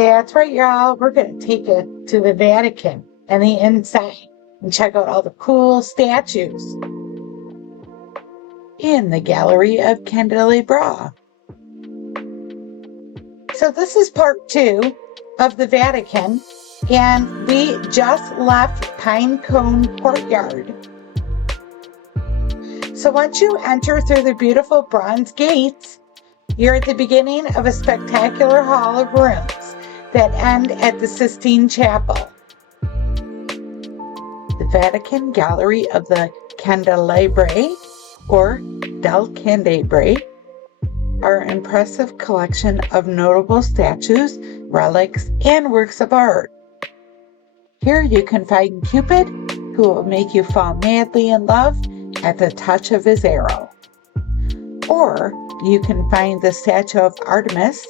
That's right, y'all. We're going to take it to the Vatican and the inside and check out all the cool statues in the Gallery of Candelabra. So this is part 2 of the Vatican, and we just left Pine Cone Courtyard. So once you enter through the beautiful bronze gates, you're at the beginning of a spectacular hall of rooms that end at the Sistine Chapel. The Vatican Gallery of the Candelabra, or del Candelabra, are an impressive collection of notable statues, relics, and works of art. Here you can find Cupid, who will make you fall madly in love at the touch of his arrow. Or you can find the statue of Artemis,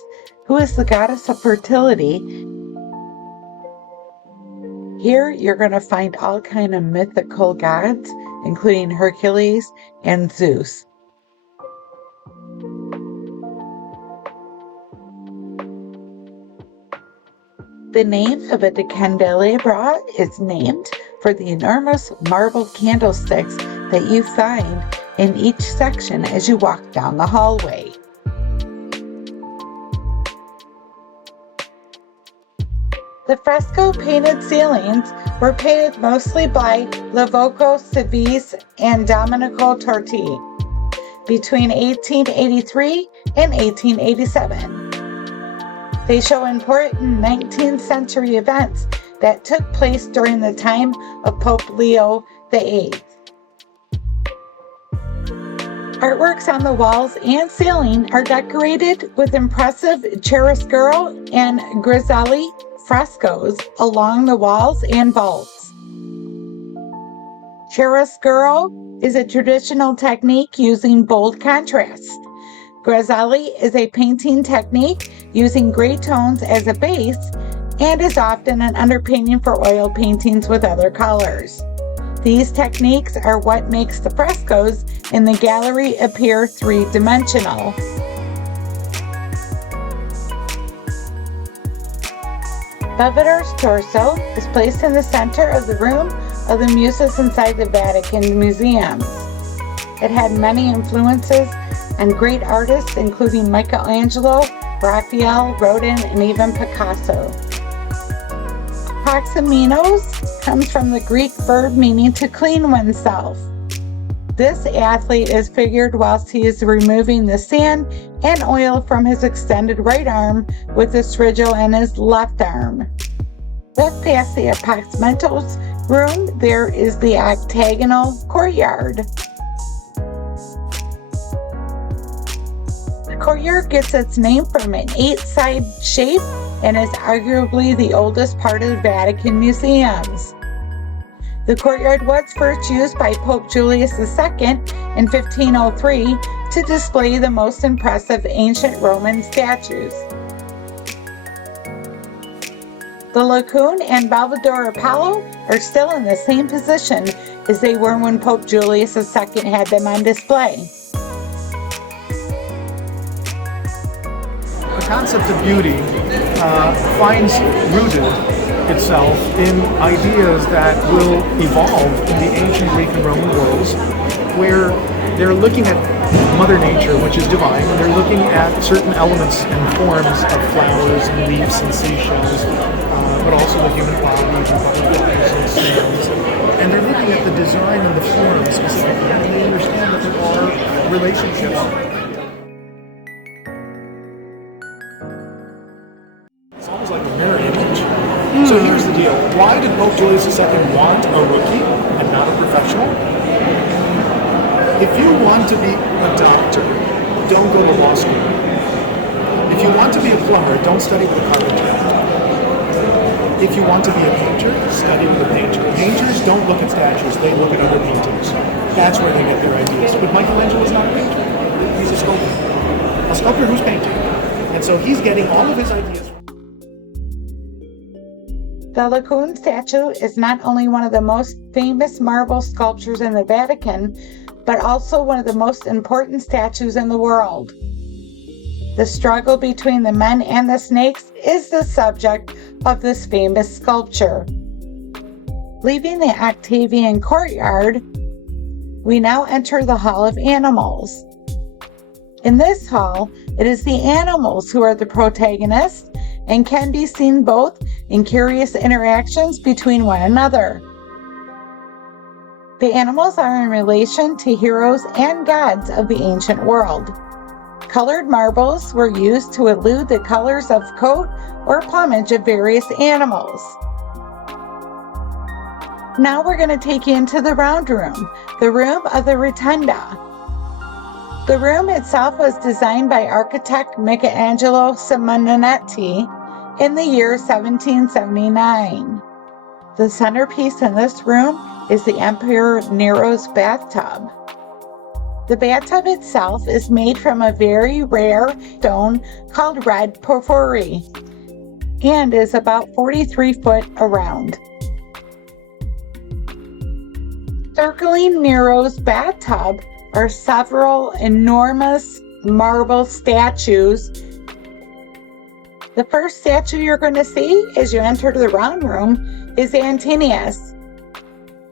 who is the goddess of fertility. Here you're going to find all kinds of mythical gods, including Hercules and Zeus. The name of the Candelabra is named for the enormous marble candlesticks that you find in each section as you walk down the hallway. The fresco painted ceilings were painted mostly by Lovoco Civis and Domenico Torti between 1883 and 1887. They show important 19th century events that took place during the time of Pope Leo VIII. Artworks on the walls and ceiling are decorated with impressive chiaroscuro and grisaille frescoes along the walls and vaults. Chiaroscuro is a traditional technique using bold contrast. Grisaille is a painting technique using gray tones as a base and is often an underpainting for oil paintings with other colors. These techniques are what makes the frescoes in the gallery appear three-dimensional. Belvedere's torso is placed in the center of the room of the Muses inside the Vatican museums. It had many influences on great artists including Michelangelo, Raphael, Rodin, and even Picasso. Proximinos comes from the Greek verb meaning to clean oneself. This athlete is figured whilst he is removing the sand and oil from his extended right arm with the strigil in his left arm. Just past the Apoxmentos room, there is the octagonal courtyard. The courtyard gets its name from an 8-side shape and is arguably the oldest part of the Vatican museums. The courtyard was first used by Pope Julius II in 1503 to display the most impressive ancient Roman statues. The Laocoon and Belvedere Apollo are still in the same position as they were when Pope Julius II had them on display. The concept of beauty finds rooted itself in ideas that will evolve in the ancient Greek and Roman worlds, where they're looking at Mother Nature, which is divine, and they're looking at certain elements and forms of flowers and leaves and seashells, but also the human body and butterflies and snails. And they're looking at the design and the form specifically, and they understand that there are relationships. It's almost like a mirror image. So here's the deal. Why did Pope Julius II want a rookie and not a professional? If you want to be a doctor, don't go to law school. If you want to be a plumber, don't study with a carpenter. If you want to be a painter, study with a painter. Painters don't look at statues, they look at other paintings. That's where they get their ideas. But Michelangelo is not a painter. He's a sculptor. A sculptor who's painting. And so he's getting all of his ideas from. The Laocoon statue is not only one of the most famous marble sculptures in the Vatican, but also one of the most important statues in the world. The struggle between the men and the snakes is the subject of this famous sculpture. Leaving the Octavian Courtyard, we now enter the Hall of Animals. In this hall, it is the animals who are the protagonists and can be seen both in curious interactions between one another. The animals are in relation to heroes and gods of the ancient world. Colored marbles were used to elude the colors of coat or plumage of various animals. Now we're going to take you into the round room, the room of the rotunda. The room itself was designed by architect Michelangelo Simonetti in the year 1779. The centerpiece in this room is the Emperor Nero's bathtub. The bathtub itself is made from a very rare stone called red porphyry and is about 43 feet around. Circling Nero's bathtub are several enormous marble statues. The first statue you're going to see as you enter the round room is Antinous.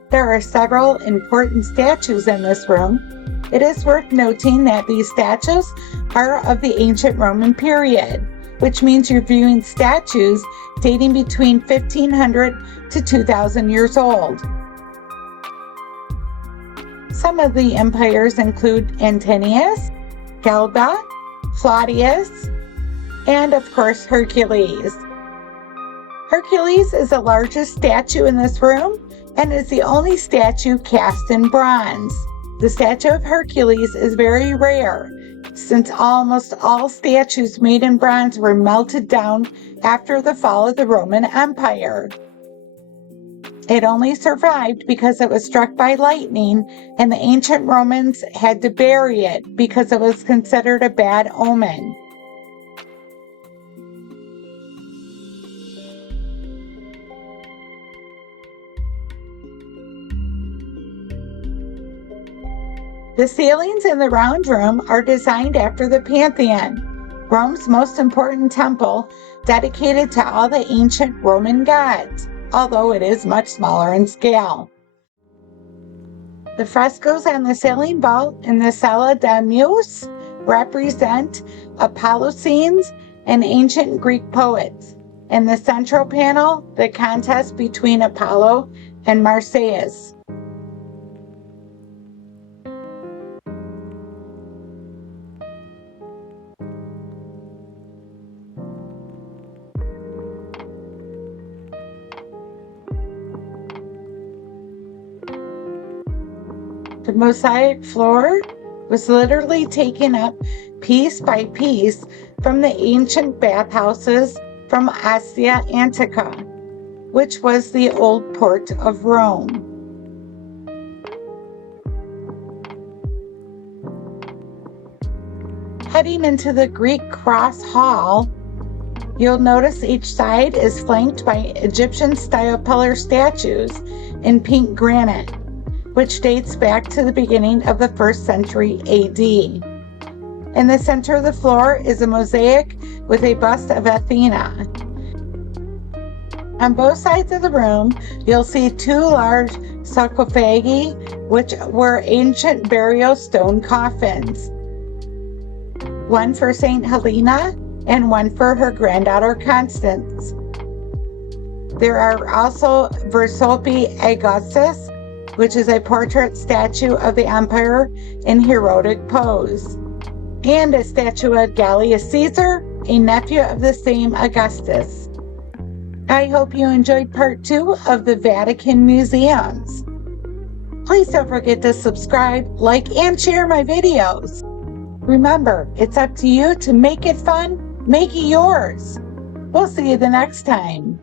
There are several important statues in this room. It is worth noting that these statues are of the ancient Roman period, which means you're viewing statues dating between 1500 to 2000 years old. Some of the empires include Antinous, Galba, Claudius, and of course Hercules. Hercules is the largest statue in this room and is the only statue cast in bronze. The statue of Hercules is very rare, since almost all statues made in bronze were melted down after the fall of the Roman Empire. It only survived because it was struck by lightning, and the ancient Romans had to bury it because it was considered a bad omen. The ceilings in the round room are designed after the Pantheon, Rome's most important temple dedicated to all the ancient Roman gods, although it is much smaller in scale. The frescoes on the ceiling vault in the Sala de Muse represent Apollo scenes and ancient Greek poets. In the central panel, the contest between Apollo and Marsyas. The mosaic floor was literally taken up piece by piece from the ancient bathhouses from Ostia Antica, which was the old port of Rome. Heading into the Greek cross hall, you'll notice each side is flanked by Egyptian-style pillar statues in pink granite, which dates back to the beginning of the 1st century AD. In the center of the floor is a mosaic with a bust of Athena. On both sides of the room, you'll see two large sarcophagi, which were ancient burial stone coffins. One for Saint Helena and one for her granddaughter Constance. There are also Versopi Augustus, which is a portrait statue of the emperor in heroic pose, and a statue of Gallius Caesar, a nephew of the same Augustus. I hope you enjoyed part 2 of the Vatican Museums. Please don't forget to subscribe, like, and share my videos. Remember, it's up to you to make it fun, make it yours. We'll see you the next time.